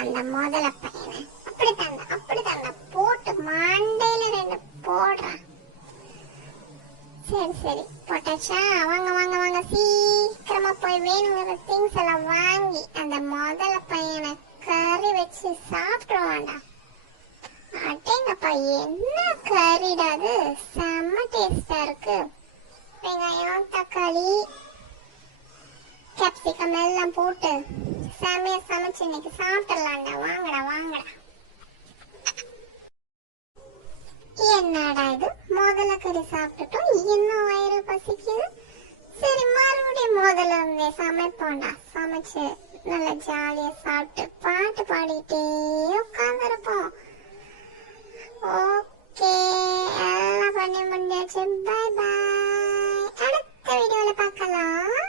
அந்த முதல பையனை அப்படித்தாண்டா போட்டு மண்டையில 2 போடுறான். சரி போட்டாச்சா? வாங்க வாங்க வாங்க, சீக்கிரமா போய் வேணுங்கிற திங்ஸ் எல்லாம் வாங்கி அந்த முதல பையனை கறி வச்சு சாப்பிட்டுருவான்டா. அடேங்கப்பா, என்ன கறிடா அது, செம்ம டேஸ்டா இருக்கு. வெங்காயம், தக்காளி, கேப்சிகம் எல்லாம் போட்டு செம்மையா சமைச்சு இன்னைக்கு சாப்பிடலாம்டா. வாங்கடா வாங்கடா. என்னடா இது, முதல்ல கறி சாப்பிட்டுட்டோம், இன்னும் வயிறு பசிக்குது. சரி, மறுபடியும் முதல்ல இருந்தே சமைப்போம்டா. சமைச்சு நல்லா ஜாலியா சாப்பிட்டு பாட்டு பாடிட்டே உட்காந்துருப்போம். ஓகே, எல்லாம் பண்ணி முடிஞ்சாச்சு. Bye bye. அடுத்த வீடியோல பார்க்கலாம்.